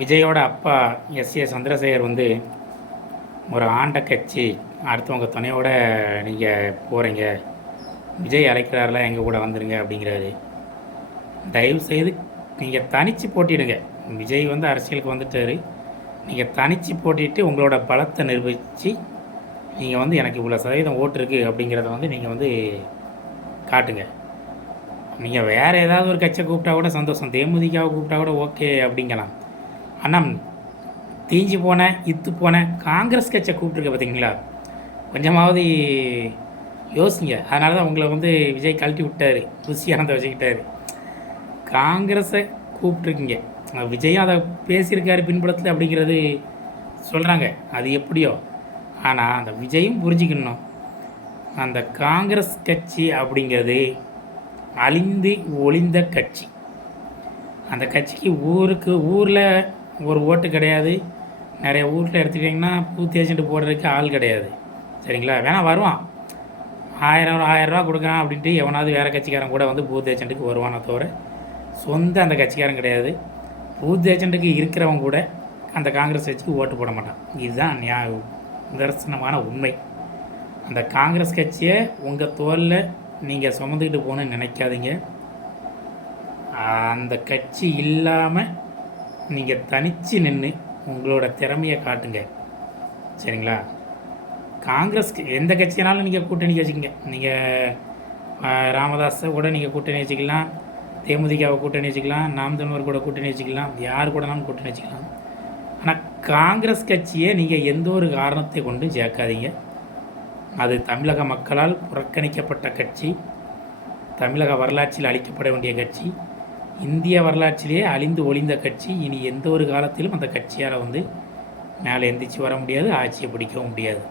விஜயோட அப்பா எஸ்.ஏ. சந்திரசேகர் வந்து ஒரு ஆண்ட கட்சி அடுத்தவங்க துணையோட நீங்கள் போகிறீங்க, விஜய் அழைக்கிறாரில் எங்கள் கூட வந்துடுங்க அப்படிங்கிறாரு. தயவுசெய்து நீங்கள் தனித்து போட்டிடுங்க. விஜய் வந்து அரசியலுக்கு வந்துட்டார். நீங்கள் தனித்து போட்டிட்டு உங்களோட பலத்தை நிரூபித்து நீங்கள் வந்து எனக்கு இவ்வளோ சதவீதம் ஓட்டு இருக்குது அப்படிங்கிறத வந்து நீங்கள் வந்து காட்டுங்க. நீங்கள் வேறு ஏதாவது ஒரு கட்சியை கூப்பிட்டா கூட சந்தோஷம், தேமுதிகாவை கூப்பிட்டா கூட ஓகே அப்படிங்கலாம். ஆனால் தீஞ்சு போனேன் இத்து போனேன் காங்கிரஸ் கட்சியை கூப்பிட்ருக்க பார்த்தீங்களா, கொஞ்சமாவது யோசிங்க. அதனால தான் உங்களை வந்து விஜய் கழட்டி விட்டார், ருசியானதை வச்சுக்கிட்டார். காங்கிரஸை கூப்பிட்ருக்கீங்க, விஜயும் அதை பேசியிருக்காரு பின்புலத்தில் அப்படிங்கிறது சொல்கிறாங்க, அது எப்படியோ. ஆனால் அந்த விஜயும் புரிஞ்சுக்கணும், அந்த காங்கிரஸ் கட்சி அப்படிங்கிறது அழிந்து ஒளிந்த கட்சி. அந்த கட்சிக்கு ஊரில் ஒரு ஓட்டு கிடையாது. நிறைய ஊரில் எடுத்துக்கிட்டிங்கன்னா பூத் ஏஜென்ட் போடுறதுக்கு ஆள் கிடையாது, சரிங்களா. வேணால் வருவான், 1000 ரூபா கொடுக்குறான் அப்படின்ட்டு எவனாவது வேறு கட்சிக்காரன் கூட வந்து பூத் ஏஜென்ட்டுக்கு வருவானே தவிர சொந்த அந்த கட்சிக்காரன் கிடையாது. பூத் ஏஜென்ட்டுக்கு இருக்கிறவங்க கூட அந்த காங்கிரஸ் கட்சிக்கு ஓட்டு போட மாட்டான். இதுதான் நிதர்சனமான உண்மை. அந்த காங்கிரஸ் கட்சியை உங்கள் தோளில் நீங்கள் சுமந்துக்கிட்டு போகணுன்னு நினைக்காதீங்க. அந்த கட்சி இல்லாமல் நீங்கள் தனித்து நின்று உங்களோட திறமையை காட்டுங்க, சரிங்களா. காங்கிரஸ்க்கு எந்த கட்சினாலும் நீங்கள் கூட்டணி வச்சுக்கோங்க. நீங்கள் ராமதாஸை கூட நீங்கள் கூட்டணி வச்சுக்கலாம், தேமுதிகாவை கூட்டணி வச்சுக்கலாம், நாம் தமிழர் கூட கூட்டணி வச்சுக்கலாம், யார் கூடனாலும் கூட்டணி வச்சுக்கலாம். ஆனால் காங்கிரஸ் கட்சியை நீங்கள் எந்த ஒரு காரணத்தை கொண்டு சேர்க்காதீங்க. அது தமிழக மக்களால் புறக்கணிக்கப்பட்ட கட்சி, தமிழக வரலாற்றில் அழிக்கப்பட வேண்டிய கட்சி, இந்திய வரலாற்றிலேயே அழிந்து ஒளிந்த கட்சி. இனி எந்த ஒரு காலத்திலும் அந்த கட்சியால் வந்து மேலே எந்திரிச்சு வர முடியாது, ஆட்சியை பிடிக்கவும் முடியாது.